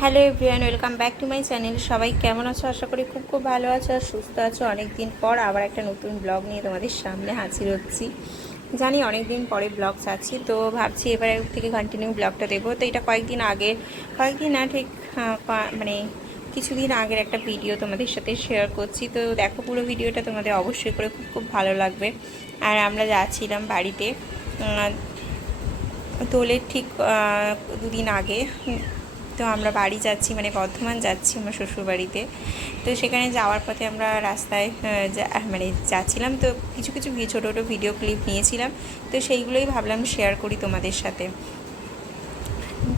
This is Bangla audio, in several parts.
Hello everyone, welcome back to my channel. সবাই কেমন আছো? আশা করি খুব খুব ভালো আছো আর সুস্থ আছো। অনেক দিন পর আবার একটা নতুন ব্লগ নিয়ে তোমাদের সামনে হাজির হচ্ছি। জানি অনেক দিন পরে ব্লগ চাচ্ছি, তো ভাবছি এবার থেকে কন্টিনিউ ব্লগটা দেবো। তো এটা কয়েকদিন না ঠিক মানে কিছুদিন আগের একটা ভিডিও তোমাদের সাথে শেয়ার করছি। তো দেখো পুরো ভিডিওটা, তোমাদের অবশ্যই করে খুব খুব ভালো লাগবে। আর আমরা যাচ্ছিলাম বাড়িতে দোলের ঠিক দুদিন আগে। তো আমরা বাড়ি যাচ্ছি, মানে বর্ধমান যাচ্ছি আমার শ্বশুরবাড়িতে। তো সেখানে যাওয়ার পথে আমরা রাস্তায় মানে যাচ্ছিলাম, তো কিছু কিছু ছোটো ছোটো ভিডিও ক্লিপ নিয়েছিলাম। তো সেইগুলোই ভাবলাম শেয়ার করি তোমাদের সাথে।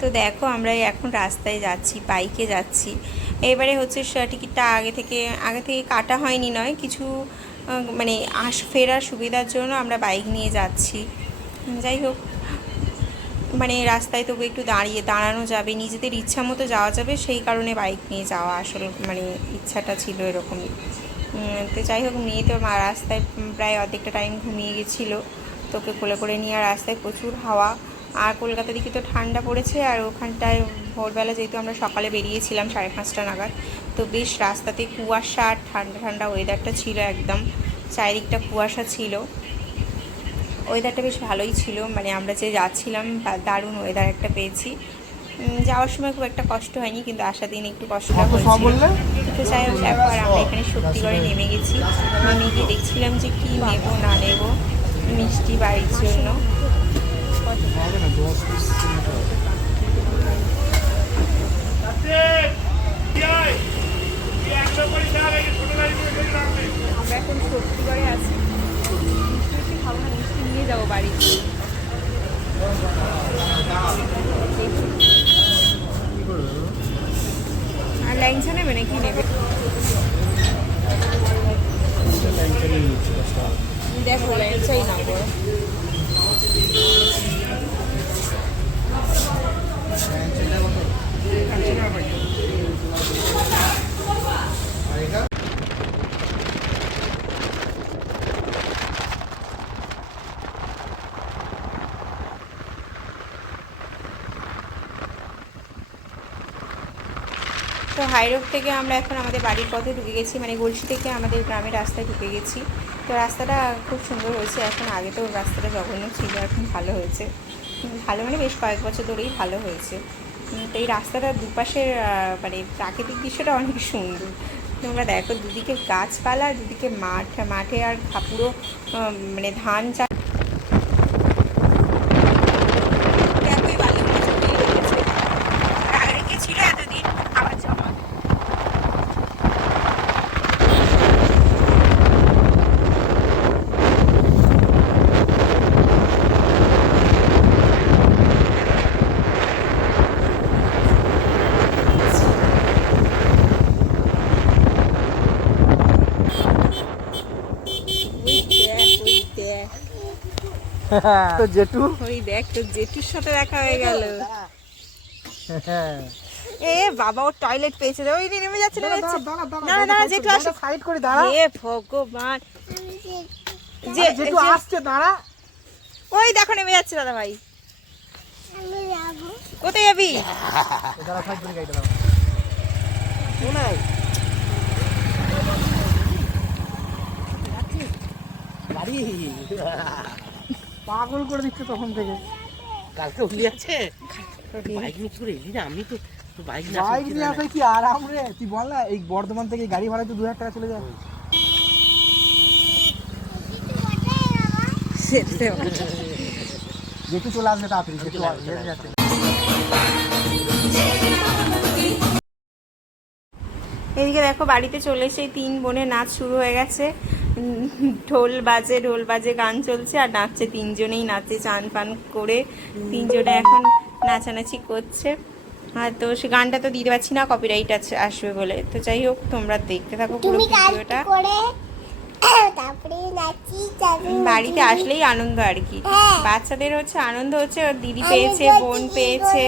তো দেখো আমরা এখন রাস্তায় যাচ্ছি, বাইকে যাচ্ছি। এবারে হচ্ছে টিকিটটা আগে থেকে কাটা হয়নি, নয় কিছু মানে ফেরার সুবিধার জন্য আমরা বাইক নিয়ে যাচ্ছি। যাই হোক, মানে রাস্তায় তবু একটু দাঁড়ানো যাবে, নিজেদের ইচ্ছা মতো যাওয়া যাবে, সেই কারণে বাইক নিয়ে যাওয়া আসলে মানে ইচ্ছাটা ছিল এরকমই। তো যাই হোক, মেয়ে তো রাস্তায় প্রায় অর্ধেকটা টাইম ঘুমিয়ে গেছিলো। তোকে কোলে করে নিয়ে রাস্তায় প্রচুর হাওয়া, আর কলকাতা দিকে তো ঠান্ডা পড়েছে। আর ওখানটায় ভোরবেলা যেহেতু আমরা সকালে বেরিয়েছিলাম 5:30 নাগাদ, তো বেশ রাস্তাতে কুয়াশা আর ঠান্ডা ঠান্ডা ওয়েদারটা ছিল, একদম চারিদিকটা কুয়াশা ছিল। ওয়েদারটা বেশ ভালোই ছিল, মানে আমরা যে যাচ্ছিলাম দারুণ ওয়েদার একটা পেয়েছি। যাওয়ার সময় খুব একটা কষ্ট হয়নি, কিন্তু আসার দিন একটু কষ্টটা হয়েছিল। তো যাই হোক, দেখো আর আমরা এখানে শক্তিগড়ে নেমে গেছি। নেমে গিয়ে দেখছিলাম যে কী নেব না নেব মিষ্টি বাড়ির জন্য। আমরা এখন শক্তিগড়ে আছি, মিষ্টি খাবো না, মিষ্টি নিয়ে যাবো বাড়িতে। আর ল্যাংচা নেবে নাকি নেবে? দেখো ল্যাংচাই না বড়। তো হাইরোড থেকে আমরা এখন আমাদের বাড়ির পথে ঢুকে গেছি, মানে গলসি থেকে আমাদের গ্রামের রাস্তায় ঢুকে গেছি। তো রাস্তাটা খুব সুন্দর হয়েছে এখন, আগে তো রাস্তাটা জঘন্য ছিল, এখন ভালো হয়েছে। ভালো মানে বেশ কয়েক বছর ধরেই ভালো হয়েছে। তো এই রাস্তাটার দুপাশের মানে প্রাকৃতিক দৃশ্যটা অনেক সুন্দর। তোমরা দেখো, দুদিকে গাছপালা, দুদিকে মাঠে আর পুরো মানে ধান চাষ। তো জেঠু, ওই দেখ, তোর জেঠুর সাথে দেখা হয়ে গেল। এ বাবা, ও টয়লেট পেয়েছে, ওই নেমে যাচ্ছে না না জেঠু আসে, সাইড করে দাঁড়া। এ ভগবান, জেঠু আসছে, দাঁড়া। ওই দেখো নেমে যাচ্ছে দাদা ভাই। কোথায় যাবি? দাঁড়া, সাইড করে গাড়িটা দাও। ও নাই গাড়ি পাগল করে দিচ্ছে তখন থেকে। কালকে উঠে যাচ্ছে বাইক নিয়ে কি করে এলি না? আমি তো বাইক নিয়ে আসে কি আরাম রে। তুই বল না, এই বর্ধমান থেকে গাড়ি ভাড়া তো 2000 টাকা চলে যায়। যেটু চলে আসবে তাড়াতাড়ি, যেটু যাচ্ছে। এদিকে দেখো, বাড়িতে চলে এসে 3 বোনের নাচ শুরু হয়ে গেছে। ঢোল বাজে গান চলছে আর নাচছে, 3 জনেই নাচে চান পান করে। 3 জনে এখন নাচানাচি করছে। আর তো সে গানটা তো দিতে পারছি না, কপিরাইট আসবে বলে। তো যাই হোক, তোমরা দেখতে থাকো পুরো ভিডিওটা। বাড়িতে আসলেই আনন্দ আর কি, বাচ্চাদের হচ্ছে আনন্দ হচ্ছে, ওর দিদি পেয়েছে, বোন পেয়েছে।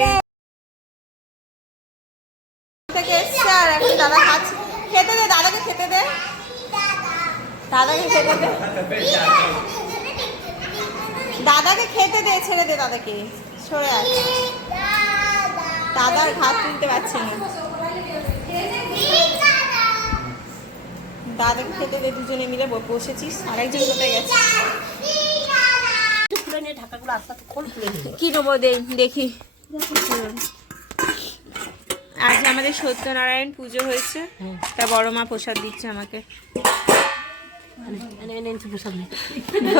আর এখন দাদা খাচ্ছে, খেতে দে দাদাকে, খেতে দে দাদাকে, খেতে দে দাদাকে, খেতে দে, ছেড়ে দে দাদাকে, সরে আয়। দাদার ভাত তুলতে পারছে না, দাদাকে খেতে দে, দুজনে মিলে বসেছিস, আরেকজন কোথায় গেছে? ঢাকাগুলো আস্তে আস্তে খোল খুলে দিল। কি নেবো দেখি। আজ আমাদের সত্যনারায়ণ পুজো হয়েছে, তা বড় মা প্রসাদ দিচ্ছে আমাকে।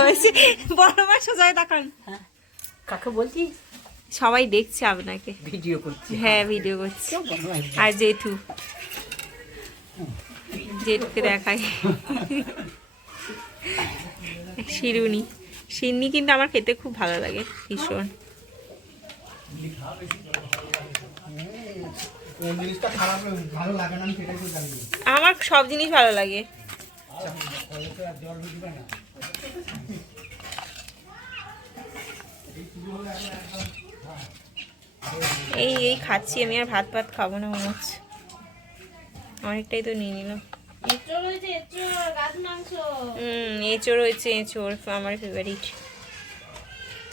হয়েছে, বড় মা সোজায় দেখান। কাকে বলছি? সবাই দেখছে আপনাকে, ভিডিও করছি। হ্যাঁ ভিডিও করছি। আর জেঠুকে দেখাই, শিরুনি সিন্নি কিন্তু আমার খেতে খুব ভালো লাগে ভীষণ। কোন জিনিসটা খারাপ ভালো লাগে না আমি সেটাই তো জানি না। আমার সব জিনিস ভালো লাগে। এই খাচ্ছি আমি, আর ভাত খাবো না মনে হচ্ছে, অনেকটাই তো নিয়ে নিলাম। এঁচড় হয়েছে, এঁচড় আমার ফেভারিট,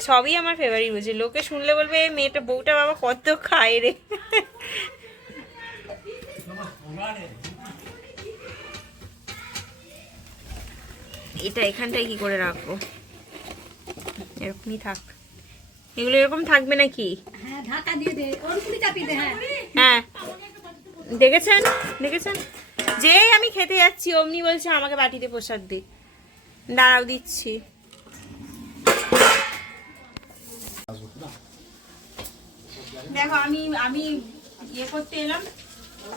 সবই আমার ফেভারিট বলছে। লোকে শুনলে বলবে মেয়েটা বউটা বাবা কত খায় রে। এটা এখানটায় কি করে রাখবো? এরকমই থাক, এগুলো এরকম থাকবে নাকি? হ্যাঁ দেখেছেন যেই আমি খেতে যাচ্ছি অমনি বলছে আমাকে বাটিতে প্রসাদ দে। দাঁড়াও দিচ্ছি। দেখো আমি ইয়ে করতে এলাম,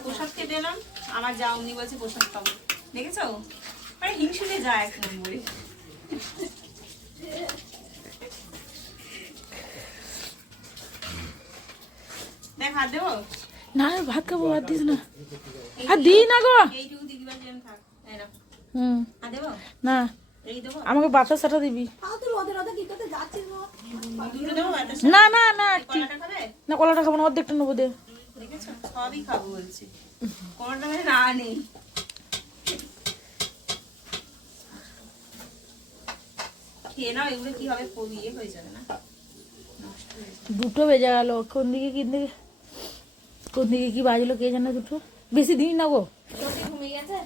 প্রসাদ খেতে এলাম, আমার যা অমনি বলছে প্রসাদ খাবো। দেখেছো, মানে হিংসুটে যায় এক নম্বরে। দেখ হাত দেবো না, ভাত খাবো, ভাত দিস না, আর দিই না গো। এইটুকু দিদিবার যেন থাক, তাই না? হাত দেবো না, এই দেবো, আমাকে বাতাসাটা দিবি। দুটো দেবো বাতাস? না না না, কলাটা খাবে? না কলাটা খাবো না, অর্ধেকটা নেবো দে। দেখেছো, সবই খাবো বলছি, কোনটা মানে না নেই। খেয়ে নাও, এগুলো কি হবে, ইয়ে হয়ে যাবে না, নষ্ট হয়ে যাবে। দুটো বেজে গেল, কোন দিকে কি বাজলো কে জানে, দুটো বেশি দিই না গো। ঘুমিয়ে গেছে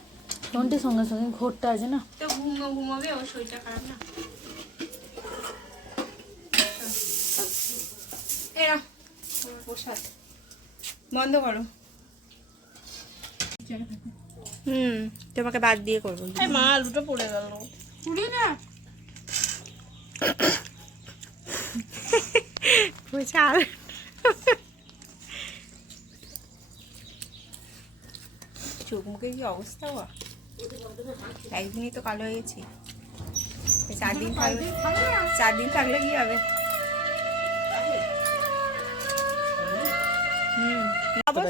ফোনটির সঙ্গে সঙ্গে ঘোরটা আছে না, তো ঘুমাবে, ওর শরীরটা খারাপ না। এরা প্রসাদ বন্ধ করো। তোমাকে বাদ দিয়ে করবো। মা আলুটা পড়ে গেল, পুড়ি না চাল চোখ মুখে কি অবস্থা, একদিনই তো কালো হয়ে গেছি, 4 দিন থাকলে কি হবে?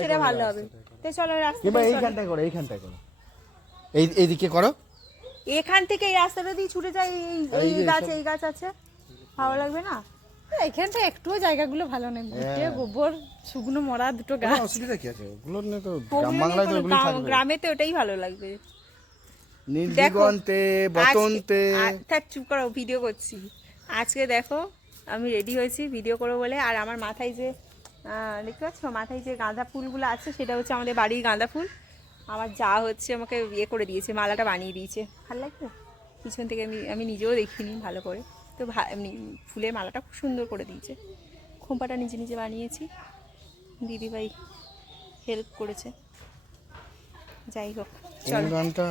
সেটা ভালো হবে। তো চলো এইখানটায় করো, এইখানটায় করো, এইদিকে করো। এখান থেকে এই রাস্তাটা দিয়ে ছুটে যাই, এই গাছ আছে, ভালো লাগবে না? এখানটা একটুও জায়গাগুলো ভালো নেই, ভুট্টে গোবর শুকনো মরা দুটো গাছ। অসুবিধা কি আছে, ওগুলো নিয়ে তো গ্রাম বাংলায় তো ওগুলো থাকবে। গ্রামে তো ওটাই ভালো লাগবে। নীলদিগন্তে বসন্তে। থাক চুপ করো, ভিডিও করছি। আজকে দেখো আমি রেডি হয়েছি ভিডিও করবো বলে, আর আমার মাথায় যে দেখতে পাচ্ছ, মাথায় যে গাঁদা ফুলগুলো আছে সেটা হচ্ছে আমাদের বাড়ির গাঁদা ফুল। আমার যা হচ্ছে আমাকে ইয়ে করে দিয়েছে, মালাটা বানিয়ে দিয়েছে, ভালো লাগবে। পিছন থেকে আমি নিজেও দেখিনি ভালো করে, তো এমনি ফুলের মালাটা খুব সুন্দর করে দিয়েছে। খোঁপাটা নিজে বানিয়েছি, দিদিভাই হেল্প করেছে। যাই হোক চলো। গানটা